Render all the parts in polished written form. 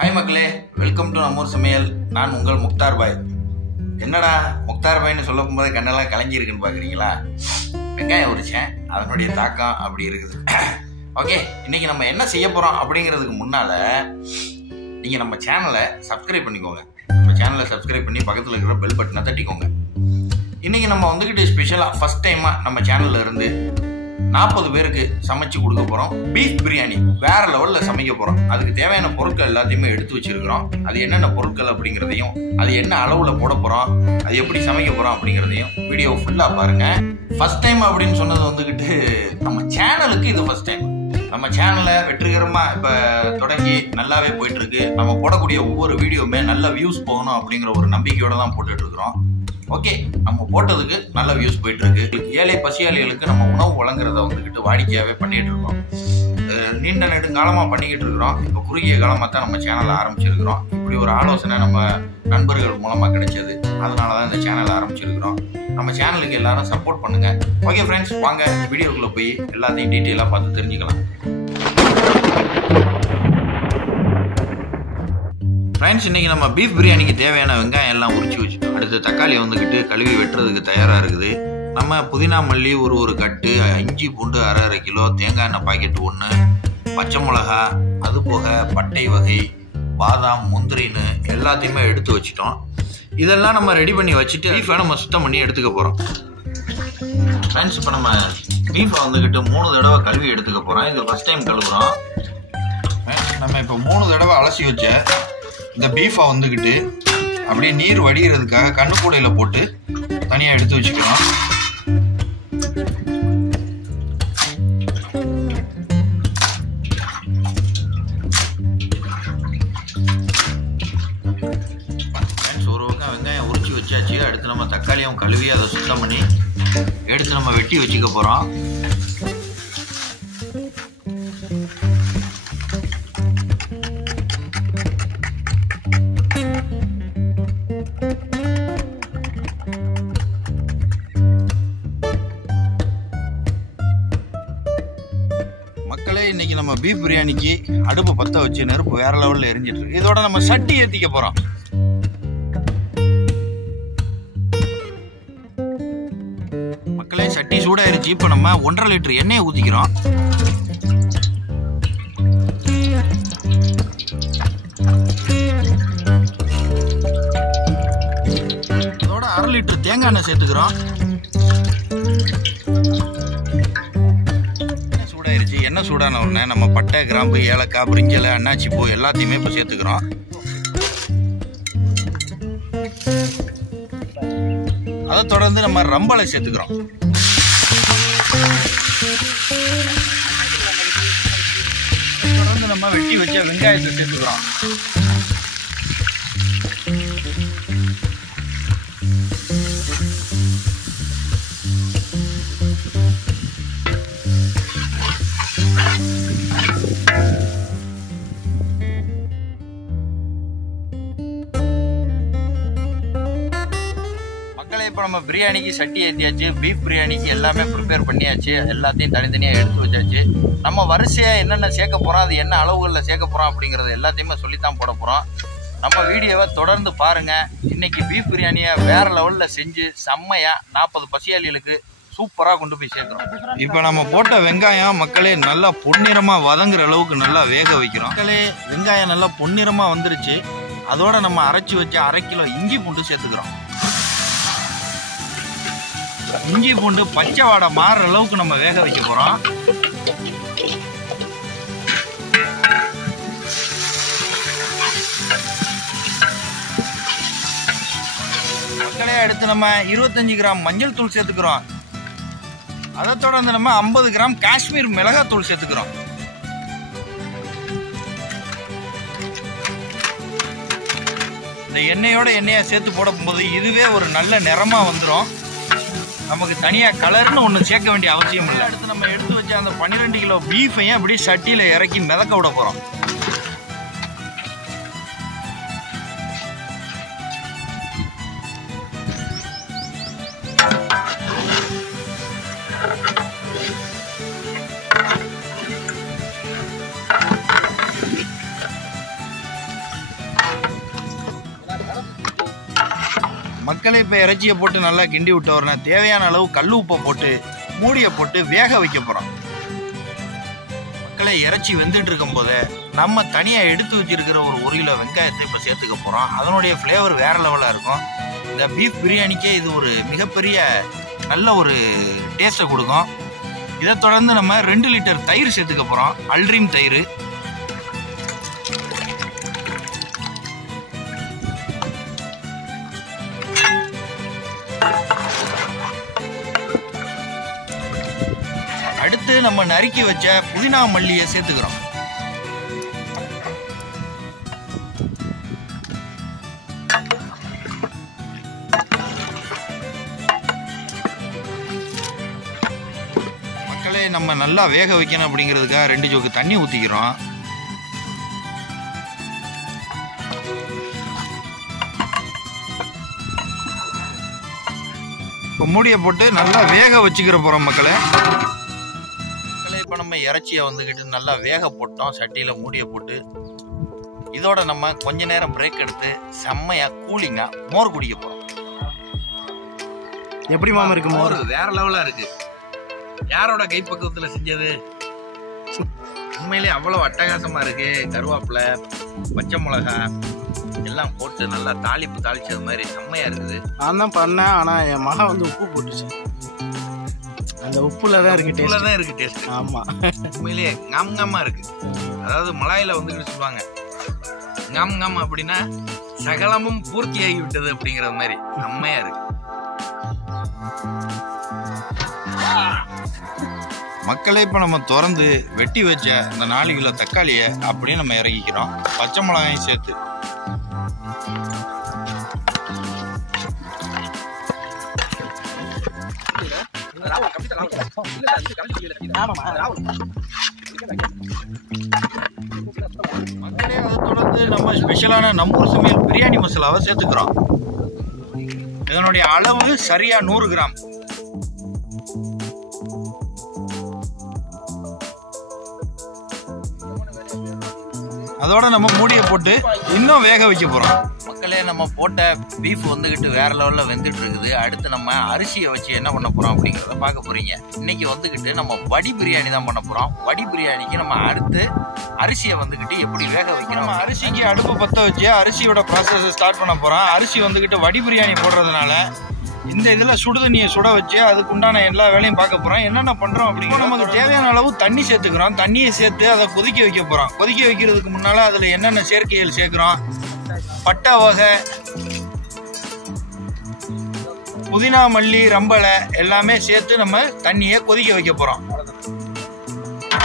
Hi மக்களே, welcome to NammoorSamayal. நான் உங்கள் முக்தார் பாய். என்னடா முக்தார் பாய்னு சொல்லும் போது கண்ணெல்லாம் கலங்கியிருக்குன்னு பார்க்குறீங்களா? வெங்காயம் உரிச்சேன், அதனுடைய தாக்கம் அப்படி இருக்குது. ஓகே, இன்னைக்கு நம்ம என்ன செய்ய போகிறோம் அப்படிங்கிறதுக்கு முன்னால் நீங்கள் நம்ம சேனலை சப்ஸ்கிரைப் பண்ணிக்கோங்க. நம்ம சேனலை சப்ஸ்கிரைப் பண்ணி பக்கத்தில் இருக்கிற பெல் பட்டனை தட்டிக்கோங்க. இன்றைக்கி நம்ம வந்துக்கிட்டு ஸ்பெஷலாக ஃபஸ்ட் டைமாக நம்ம சேனலில் இருந்து 40 பேருக்கு சமைச்சு கொடுக்க போகிறோம். பீஃப் பிரியாணி வேறு லெவலில் சமைக்க போகிறோம். அதுக்கு தேவையான பொருட்கள் எல்லாத்தையுமே எடுத்து வச்சுருக்கிறோம். அது என்னென்ன பொருட்கள் அப்படிங்கிறதையும், அது என்ன அளவில் போட போகிறோம், அது எப்படி சமைக்க போகிறோம் அப்படிங்கிறதையும் வீடியோ ஃபுல்லாக பாருங்கள். ஃபஸ்ட் டைம் அப்படின்னு சொன்னது வந்துக்கிட்டு நம்ம சேனலுக்கு இது ஃபஸ்ட் டைம். நம்ம சேனலை வெற்றிகரமாக இப்போ தொடங்கி நல்லாவே போயிட்டுருக்கு. நம்ம போடக்கூடிய ஒவ்வொரு வீடியோவுமே நல்ல வியூஸ் போகணும் அப்படிங்கிற ஒரு நம்பிக்கையோடு தான் போட்டுட்ருக்குறோம். ஓகே, நம்ம போட்டதுக்கு நல்ல வியூஸ் போயிட்டுருக்கு. ஏழை பசியாளிகளுக்கு நம்ம உணவு வழங்குறத வந்துக்கிட்டு வாடிக்கையாகவே பண்ணிகிட்டு இருக்கோம். நீண்ட நெடுங்காலமாக பண்ணிக்கிட்டு இருக்கிறோம். இப்போ குறுகிய காலமாக தான் நம்ம சேனலை ஆரம்பிச்சிருக்கிறோம். இப்படி ஒரு ஆலோசனை நம்ம நண்பர்கள் மூலமாக கிடைச்சது. அதனால தான் இந்த சேனலை ஆரம்பிச்சிருக்கிறோம். நம்ம சேனலுக்கு எல்லாரும் சப்போர்ட் பண்ணுங்கள். ஓகே ஃப்ரெண்ட்ஸ், வாங்க வீடியோக்குள்ளே போய் எல்லாத்தையும் டீட்டெயிலாக பார்த்து தெரிஞ்சுக்கலாம். ஃப்ரெண்ட்ஸ், இன்றைக்கி நம்ம பீஃப் பிரியாணிக்கு தேவையான வெங்காயம் எல்லாம் உரிச்சு வச்சுட்டோம். அடுத்து தக்காளி வந்துக்கிட்டு கழுவி வெட்டுறதுக்கு தயாராக இருக்குது. நம்ம புதினா மல்லி ஒரு கட்டு, இஞ்சி பூண்டு அரை கிலோ, தேங்காய் எண்ணெய் பாக்கெட்டு 1, பச்சை மிளகா, அது போக பட்டை வகை, பாதாம், முந்திரின்னு எல்லாத்தையுமே எடுத்து வச்சுட்டோம். இதெல்லாம் நம்ம ரெடி பண்ணி வச்சுட்டு பீஃபை நம்ம சுத்தம் பண்ணி எடுத்துக்க போகிறோம். ஃப்ரெண்ட்ஸ், இப்போ நம்ம பீஃபை வந்துக்கிட்டு 3 தடவை கழுவி எடுத்துக்க போகிறோம். இது ஃபஸ்ட் டைம் கழுவுறோம். நம்ம இப்போ 3 தடவை அலசி வச்ச இந்த பீஃபை வந்துக்கிட்டு அப்படியே நீர் வடிகிறதுக்காக கண்ணுக்கூடையில் போட்டு தனியாக எடுத்து வச்சுக்கிறோம். ஒரு பக்கம் வெங்காயம் உரிச்சு வச்சாச்சு. அடுத்து நம்ம தக்காளியும் கழுவி அதை சுத்தம் பண்ணி எடுத்து நம்ம வெட்டி வச்சுக்க போகிறோம். மக்களே, இன்னைக்கு நம்ம பீஃப் பிரியாணிக்கு அடுப்பு பற்ற வச்சு நெருப்பு வேற லெவலில் எரிஞ்சிட்டு இருக்கு. இதோட நம்ம சட்டி ஏற்றிக்க போகிறோம். மக்களே, சட்டி சூடாயிருச்சு. இப்போ நம்ம 1.5 லிட்டர் எண்ணெயை ஊற்றிக்கிறோம். அதோட 1/2 லிட்டர் தேங்காய் எண்ணெய் சேர்த்துக்கிறோம். எண்ணெய் சூடான உடனே நம்ம பட்டை, கிராம்பு, ஏலக்காய், பிரிஞ்சலை, அன்னாச்சி பூ எல்லாத்தையுமே இப்போ சேர்த்துக்கிறோம். அதை தொடர்ந்து நம்ம ரம்பலை சேர்த்துக்கிறோம். தொடர்ந்து நம்ம வெட்டி வச்ச வெங்காயத்தை சேர்த்துக்கிறோம். இப்போ நம்ம பிரியாணிக்கு சட்டி ஏற்றியாச்சு. பீஃப் பிரியாணிக்கு எல்லாமே ப்ரிப்பேர் பண்ணியாச்சு. எல்லாத்தையும் தனித்தனியாக எடுத்து வச்சாச்சு. நம்ம வரிசையாக என்னென்ன சேர்க்க போகிறோம், அது என்ன அளவுகளில் சேர்க்க போகிறோம் அப்படிங்கிறது எல்லாத்தையுமே சொல்லித்தான் போட போகிறோம். நம்ம வீடியோவை தொடர்ந்து பாருங்கள். இன்றைக்கி பீஃப் பிரியாணியை வேறு லெவலில் செஞ்சு செம்மையாக 40 பசியாளிகளுக்கு சூப்பராக கொண்டு போய் சேர்க்குறோம். இப்போ நம்ம போட்ட வெங்காயம் மக்களே நல்லா பொன்னிறமாக வதங்குற அளவுக்கு நல்லா வேக வைக்கிறோம். மக்களே, வெங்காயம் நல்லா பொன்னிறமாக வந்துருச்சு. அதோட நம்ம அரைச்சி வச்ச 1/2 கிலோ இஞ்சி பூண்டு சேர்த்துக்கிறோம். இஞ்சி பூண்டு பச்சை வாடை மாறுற அளவுக்கு நம்ம வேக வைக்க போறோம். மக்களே, அடுத்து நம்ம 25 கிராம் மஞ்சள் தூள் சேர்த்துக்கிறோம். அதை தொடர்ந்து நம்ம 50 கிராம் காஷ்மீர் மிளகாய் தூள் சேர்த்துக்கிறோம். இந்த எண்ணெயை சேர்த்து போடும்போது இதுவே ஒரு நல்ல நிறமா வந்துடும். நமக்கு தனியாக கலர்னு ஒன்று சேர்க்க வேண்டிய அவசியம் இல்லை. அடுத்து நம்ம எடுத்து வச்ச அந்த 12 கிலோ பீஃபையும் அப்படி சட்டியில் இறக்கி மிதக்க விட போகிறோம். மக்களே இப்போ இறைச்சியை போட்டு நல்லா கிண்டி விட்ட உடனே தேவையான அளவு கல் உப்பை போட்டு மூடியை போட்டு வேக வைக்க போகிறோம். மக்களே இறைச்சி வெந்துட்டு இருக்கும் போதே நம்ம தனியாக எடுத்து வச்சிருக்கிற ஒரு கிலோ வெங்காயத்தை இப்போ சேர்த்துக்க போகிறோம். அதனுடைய ஃப்ளேவர் வேற லெவலாக இருக்கும். இந்த பீஃப் பிரியாணிக்கே இது ஒரு மிகப்பெரிய நல்ல ஒரு டேஸ்ட்டை கொடுக்கும். இதை தொடர்ந்து நம்ம 2 லிட்டர் தயிர் சேர்த்துக்க போகிறோம். அல்ட்ரீம் தயிர். அடுத்து நம்ம நறுக்கி வச்ச புதினா மல்லியை சேர்த்துக்கிறோம். மக்களே நம்ம நல்லா வேக வைக்கணும் அப்படிங்கிறதுக்காக 2 ஜோக்கு தண்ணி ஊற்றிக்கிறோம். இப்போ மூடியை போட்டு நல்லா வேக வச்சுக்கிற போகிறோம் மக்களே. இப்போ நம்ம இறைச்சியை வந்துக்கிட்டு நல்லா வேக போட்டோம். சட்டியில் மூடியை போட்டு இதோட நம்ம கொஞ்ச நேரம் பிரேக் எடுத்து செம்மையாக கூலிங்காக மோர் குடிக்க போகிறோம். எப்படி மாமா இருக்கு மோர்? வேற லெவலாக இருக்கு. யாரோட கைப்பக்குவத்தில் செஞ்சது? உண்மையிலே அவ்வளோ அட்டகாசமாக இருக்கு. கருவேப்பிலை, பச்சை மிளகா எல்லாம் போட்டு நல்லா தாளிச்சது மாதிரி செம்மையா இருக்குது. நான் தான் பண்ணேன், ஆனால் என் மகன் வந்து உப்பு போட்டுச்சு. அந்த உப்புல தான் இருக்கு டேஸ்ட். ஆமா, உண்மையிலேயே ஞாம்மா இருக்கு. அதாவது மலாயில வந்துக்கிட்டு சொல்லுவாங்க ஞாம் அப்படின்னா சகலமும் பூர்த்தியாகி விட்டது அப்படிங்கிற மாதிரி செம்மையா இருக்கு. மக்களை இப்போ நம்ம திறந்து வெட்டி வச்ச இந்த 4 கிலோ தக்காளியை அப்படியே நம்ம இறக்கிக்கிறோம். பச்சை மிளகாயும் சேர்த்து மக்களே அதை தொடர்ந்து நம்ம ஸ்பெஷலான நம்மூர் சமையல் பிரியாணி மசாலாவை சேர்த்துக்கிறோம். இதனுடைய அளவு சரியா 100 கிராம். அதோட நம்ம மூடியை போட்டு இன்னும் வேக வைக்க போறோம். மக்களே நம்ம போட்ட பீஃப் வந்துகிட்டு வேற லெவல்ல வெந்துட்டு இருக்குது. அடுத்து நம்ம அரிசியை வச்சு என்ன பண்ண போறோம் அப்படிங்கிறத பார்க்க போறீங்க. இன்னைக்கு வந்துகிட்டு நம்ம வடி பிரியாணி தான் பண்ண போறோம். வடி பிரியாணிக்கு நம்ம அடுத்து அரிசியை வந்துகிட்டு எப்படி வேக வைக்கணும். நம்ம அரிசிக்கு அடுப்பு பற்ற வச்சு அரிசியோட ப்ராசஸ் ஸ்டார்ட் பண்ண போறோம். அரிசி வந்துகிட்டு வடி பிரியாணி போடுறதுனால இந்த இதில் சுடுதண்ணியை சுட வச்சு அதுக்கு உண்டான எல்லா வேலையும் பார்க்க போகிறோம். என்னென்ன பண்ணுறோம் அப்படின்னா நமக்கு தேவையான அளவு தண்ணி சேர்த்துக்கிறோம். தண்ணியை சேர்த்து அதை கொதிக்க வைக்க போகிறோம். கொதிக்க வைக்கிறதுக்கு முன்னால் அதில் என்னென்ன சேர்க்கைகள் சேர்க்குறோம், பட்டை வகை, புதினா மல்லி, ரம்பலை எல்லாமே சேர்த்து நம்ம தண்ணியை கொதிக்க வைக்க போகிறோம்.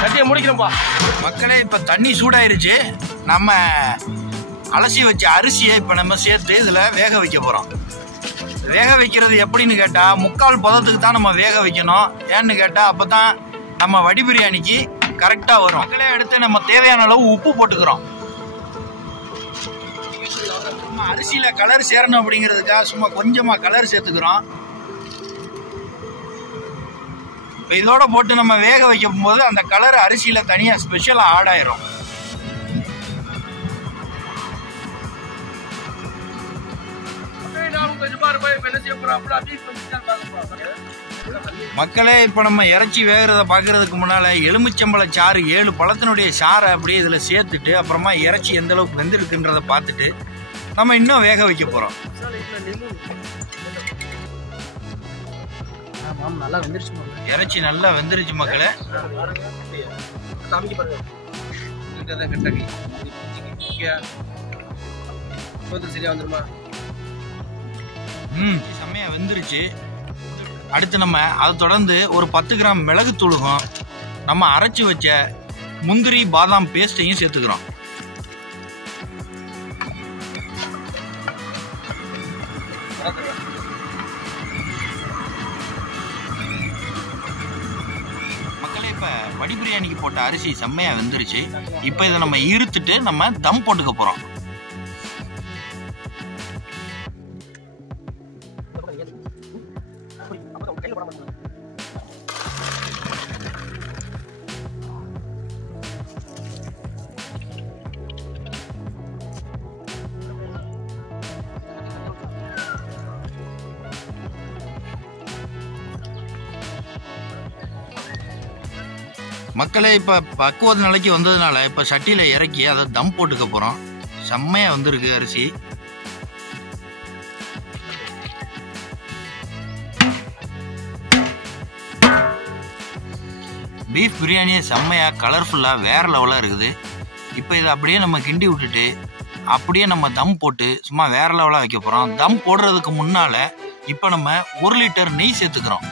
சட்டியை முடிக்கிறோம்ப்பா. மக்களே இப்போ தண்ணி சூடாயிருச்சு. நம்ம அலசி வச்ச அரிசியை இப்போ நம்ம சேர்த்து இதில் வேக வைக்க போகிறோம். வேக வைக்கிறது எப்படின்னு கேட்டால் 3/4 பதத்துக்கு தான் நம்ம வேக வைக்கணும். ஏன்னு கேட்டால் அப்போ தான் நம்ம வடி பிரியாணிக்கு கரெக்டாக வரும். மக்களே எடுத்து நம்ம தேவையான அளவு உப்பு போட்டுக்கிறோம். நம்ம அரிசியில் கலர் சேரணும் அப்படிங்கிறதுக்காக சும்மா கொஞ்சமாக கலர் சேர்த்துக்கிறோம். இப்போ இதோட போட்டு நம்ம வேக வைக்கும் போது அந்த கலர் அரிசியில் தனியாக ஸ்பெஷலாக ஆட் ஆயிரும். மக்களே இப்போ நம்ம இறைச்சி வேகிறத பார்க்கறதுக்கு முன்னால் எலுமிச்சம்பழ சாறு 7 பழத்தினுடைய சாறை அப்படியே இதில் சேர்த்துட்டு அப்புறமா இறைச்சி எந்த அளவுக்கு வெந்திருக்குன்றதை பார்த்துட்டு நம்ம இன்னும் வேக வைக்க போகிறோம். இறைச்சி நல்லா வெந்துருச்சு மக்களே. செம்மையா வெந்துருச்சு. அடுத்து நம்ம அதை தொடர்ந்து ஒரு 10 கிராம் மிளகுத்தூளுக்கும் நம்ம அரைச்சி வச்ச முந்திரி பாதாம் பேஸ்ட்டையும் சேர்த்துக்கிறோம். மக்களே இப்போ வடி பிரியாணிக்கு போட்ட அரிசி செம்மையா வெந்துருச்சு. இப்போ இதை நம்ம இருத்துட்டு நம்ம தம் போட்டுக்க போறோம். மக்களே இப்போ பக்குவ நிலைக்கு வந்ததுனால இப்போ சட்டியில் இறக்கி அதை தம் போட்டுக்க போகிறோம். செம்மையாக வந்திருக்கு அரிசி. பீஃப் பிரியாணியே செம்மையாக கலர்ஃபுல்லாக வேறு லெவலாக இருக்குது. இப்போ இதை அப்படியே நம்ம கிண்டி விட்டுட்டு அப்படியே நம்ம தம் போட்டு சும்மா வேறு லெவலாக வைக்க போகிறோம். தம் போடுறதுக்கு முன்னால் இப்போ நம்ம 1 லிட்டர் நெய் சேர்த்துக்கிறோம்.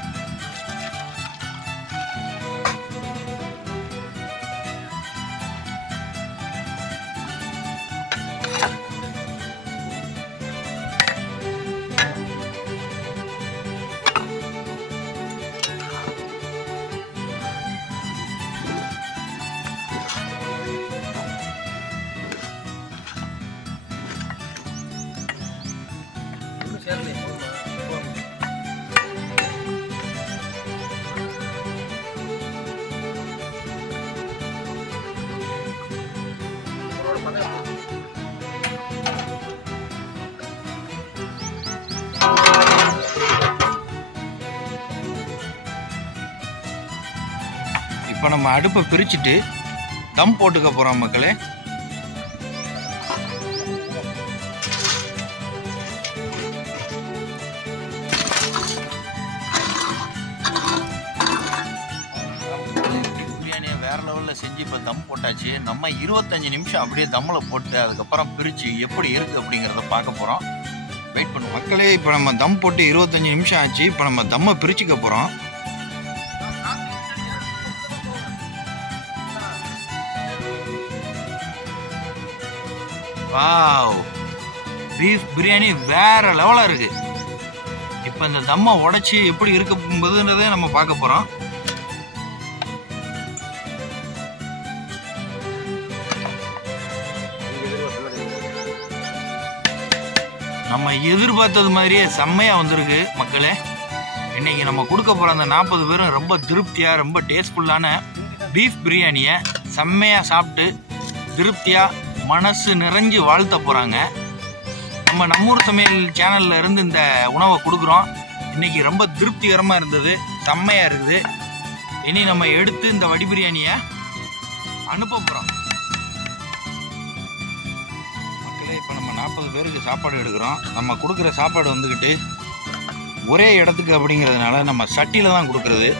இப்போ நம்ம அடுப்பை பிரிச்சுட்டு தம் போட்டுக்க போகிறோம் மக்களே. பிரியாணியை வேறு லெவலில் செஞ்சு இப்போ தம் போட்டாச்சு. நம்ம 25 நிமிஷம் அப்படியே தம்மில் போட்டு அதுக்கப்புறம் பிரித்து எப்படி இருக்குது அப்படிங்கிறத பார்க்க போகிறோம். வெயிட் பண்ணுவோம் மக்களே. இப்போ நம்ம தம் போட்டு 25 நிமிஷம் ஆச்சு. இப்போ நம்ம தம்மை பிரிச்சுக்க போகிறோம். வாவ், பீஃப் பிரியாணி வேற லெவலாக இருக்கு. இப்போ இந்த தம்மை உடைச்சி எப்படி இருக்குன்றதை நம்ம பார்க்க போகிறோம். நம்ம எதிர்பார்த்தது மாதிரியே செம்மையாக வந்திருக்கு மக்களே. இன்னைக்கு நம்ம கொடுக்க போகிற அந்த 40 பேரும் ரொம்ப திருப்தியாக ரொம்ப டேஸ்ட்ஃபுல்லான பீஃப் பிரியாணியை செம்மையாக சாப்பிட்டு திருப்தியாக மனசு நிறைஞ்சு வாழ்த்த போகிறாங்க. நம்ம நம்மூர் சமையல் சேனலில் இருந்து இந்த உணவை கொடுக்குறோம். இன்றைக்கி ரொம்ப திருப்திகரமாக இருந்தது, செம்மையாக இருக்குது. இனி நம்ம எடுத்து இந்த வடி பிரியாணியை அனுப்ப போகிறோம் மக்களே. இப்போ நம்ம 40 பேருக்கு சாப்பாடு எடுக்கிறோம். நம்ம கொடுக்குற சாப்பாடு வந்துக்கிட்டு ஒரே இடத்துக்கு அப்படிங்கிறதுனால நம்ம சட்டியில் தான் கொடுக்குறது.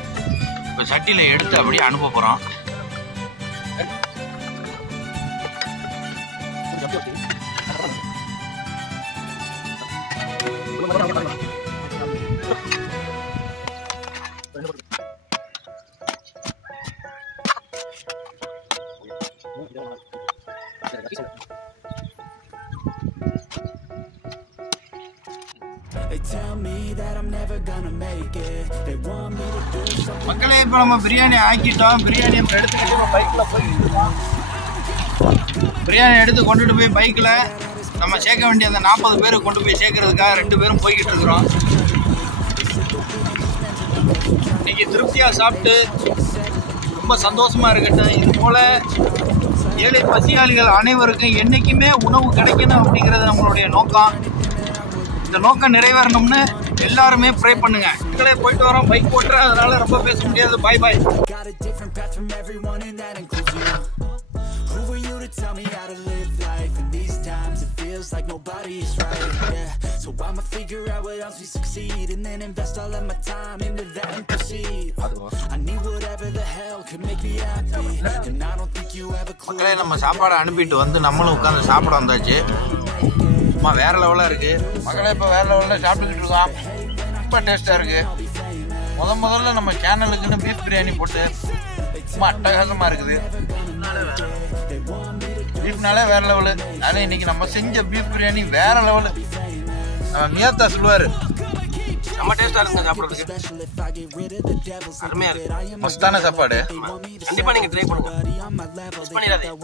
இப்போ சட்டியில் எடுத்து அப்படியே அனுப்ப போகிறோம். மக்களே, இப்போ நம்ம பிரியாணி ஆக்கிட்டோம். பிரியாணி நம்ம எடுத்துக்கிட்டு இப்போ பைக்கில் போய்கிட்டு இருக்கோம். பிரியாணி எடுத்து கொண்டுட்டு போய் பைக்கில் நம்ம சேர்க்க வேண்டிய அந்த 40 பேரை கொண்டு போய் சேர்க்கறதுக்காக 2 பேரும் போய்கிட்டு இருக்கிறோம். இன்னைக்கு திருப்தியாக சாப்பிட்டு ரொம்ப சந்தோஷமாக இருக்கட்டும். இது போல் ஏழை பசியாளிகள் அனைவருக்கும் என்றைக்குமே உணவு கிடைக்கணும் அப்படிங்கிறது நம்மளுடைய நோக்கம். இந்த நோக்கம் நிறைவேறணும்னு எல்லாருமே ப்ரே பண்ணுங்க. மக்களே, போயிட்டு வரோம். பைக் ஓட்டுறேன், அதனால ரொம்ப பேச முடியாது. பாய் பாய். Tell me how to live life in these times. It feels like nobody is right, yeah. So I'ma figure out what else we succeed, and then invest all of my time into that and proceed. I need whatever the hell could make me happy, and I don't think you have a clue. மக்களே, நம்ம சாப்பாடு அனுப்பிட்டு வந்து நம்மளும் உட்காந்து சாப்பிட வந்தாச்சு. அம்மா வேற லெவலாக இருக்கு மக்களே. இப்போ வேற லெவலில் சாப்பிட்டுக்கிட்டு இருக்கோம். ரொம்ப டேஸ்ட்டாக இருக்கு. முதல்ல நம்ம சேனலுக்குன்னு பீஃப் பிரியாணி போட்டு ரொம்ப அட்டகாசமாக இருக்குது. பீஃப்னாலே வேற லெவலு. அதே இன்னைக்கு நம்ம செஞ்ச பீஃப் பிரியாணி வேற லெவலு. மியாத்தா சொல்லுவாரு, நம்ம டேஸ்டா இருக்குங்க சாப்பிட்றதுக்கு. அருமையா இருக்கு. மஸ்தான சாப்பாடு. கண்டிப்பா நீங்க ட்ரை பண்ணுங்க. மிஸ் பண்ணிடாதீங்க.